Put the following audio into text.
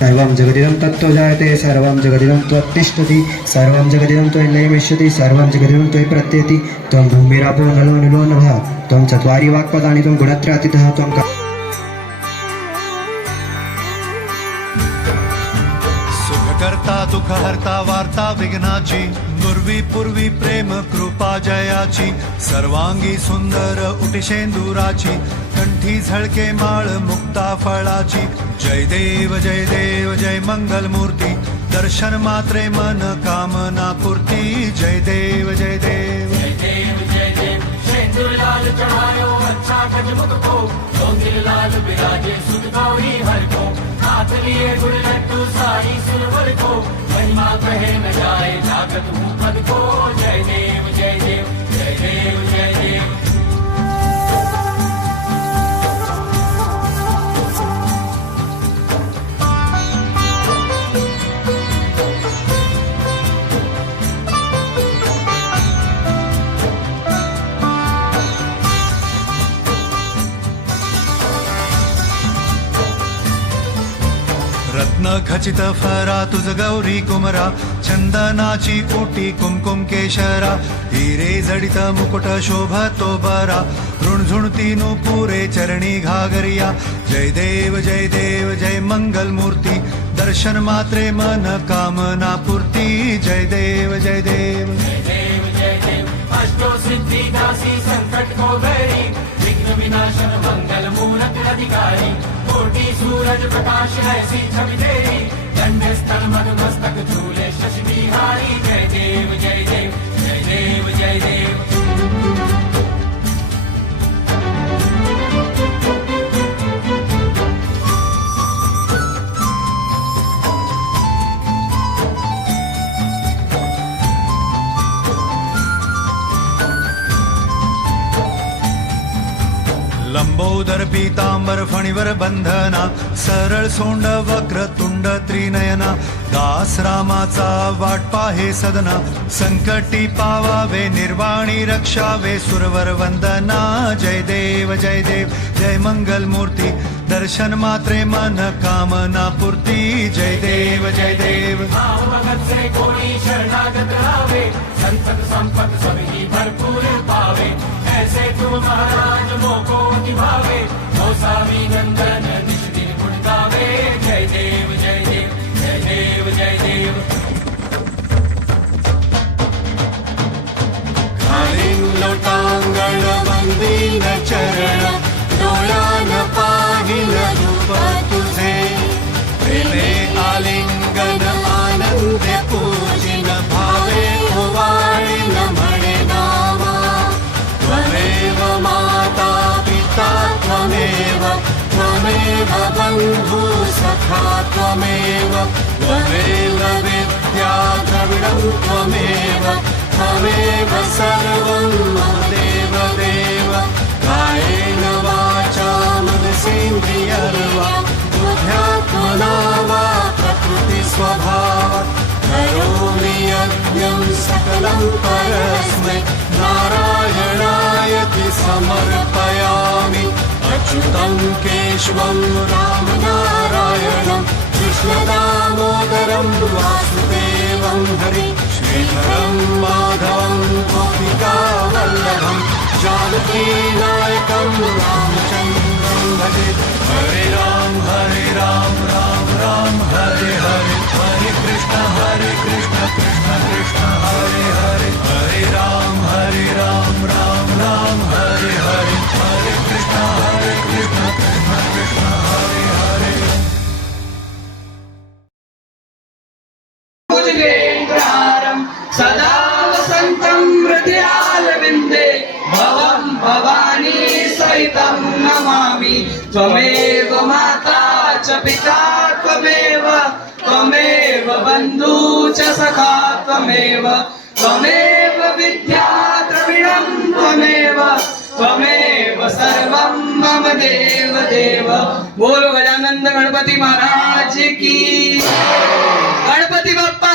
सर्वं जगदिदं तत्त्व जायते सर्वं जगदिदं त्वत्तिष्ठति सर्वं जगदिदं त्वन्नयमिष्यति सर्वं जगदिदं त्वयि प्रत्येति त्वं भूमिरापो नलो निलो नभः त्वं चत्वारि वाक्पदानि त्वं गुणत्रयातीतः त्वं सुखकर्ता दुःखहर्ता वार्ता विघ्नाची नुर्वी पूर्वी प्रेम कृपा जयाची सर्वांगी सुंदर उटिशेंदुराची कंठी झळके माळ मुक्ता फळाची जय देव जय मंगल मूर्ती दर्शन मात्रे मन कामना पूर्ती जय देव जय देव शेंदूर लाल चढ़ायो अच्छा गजमुख को डोंगिर लाल बिराजे सुध गौरी हर को हाथ लिए गुड़ लड्डू सारी सुरवर को महिमा कहे न जाए जागत हूँ पद को जय देव जय देव जय देव जय देव। रत्न खचित फरा तुझ गौरी कुमरा चंदनाची ओटी कुमकुम केशरा हिरे जडित मुकुट शोभतो बरा ऋणझुणती पुरे चरणी घागरिया जय देव जय मंगल मूर्ती दर्शन मात्रे मन कामना पूर्ती जय देव जय देव जय देव जय देव। अष्टो सिद्धि दासी संकट को बैरी विघ्न विनाशन मंगल मूरत अधिकारी कोटि सूरज प्रकाश ऐसी छवि तेरी दंड स्थल मद मस्तक झूले शशि बिहारी जय देव जय देव जय देव जय देव। लंबोदर पीतांबर फणीवर बंधना सरळ सोंड वक्र तुंड त्रिनयना दास रामाचा वाट पाहे सदना संकटी पावावे निर्वाणी रक्षावे सुरवर वंदना जय देव जय मंगल मूर्ती दर्शन मात्रे मन कामना पूर्ती जय देव जय देव। भगत से कोई शरणागत आवे संतत संपत सभी भरपूर पावे ऐसे तुम महाराज मोको निभावे मौसावी नंदन निश दिन गुण गावे जय देव जय देव जय देव जय देव। खालीन लोटांगण वंदीन चरण डोळ्यान पाहिन रूप तुझे प्रेमे आलिंगन आनंद पूजिन भावे ओवाळीन म्हणे नामा त्वमेव माता पिता त्वमेव त्वमेव बंधु सखा त्वमेव त्वमेव विद्या द्रविणं त्वमेव त्वमेव सर्वं मम देव देव। कायेन वाचा मनसेन्द्रियर्वा बुद्ध्यात्मना वा प्रकृति स्वभावात् करोमि यज्ञं सकलं परस्मै नारायणायति समर्पयामि अच्युतं केशवं रामनारायणं कृष्णदामोदरं वासुदेवं हरि श्रीधरं माधवं गोपिकावल्लभं जानकी नायकं रामचन्द्रं भजे। हरे राम राम राम हरे हरे हरे कृष्ण कृष्ण कृष्ण हरे हरे हरे राम राम राम हरे हरे हरे कृष्ण कृष्ण कृष्ण हरे हरे। सदा वसन्तं हृदयारविन्दे भवं भवानी सहितं नमामि त्वमेव माता च पिता त्वमेव बन्धु च सखा त्वमेव विद्या द्रविणं त्वमेव सर्वं मम देव देव। बोलो गजानंद गणपती महाराज की। गणपती बाप्पा।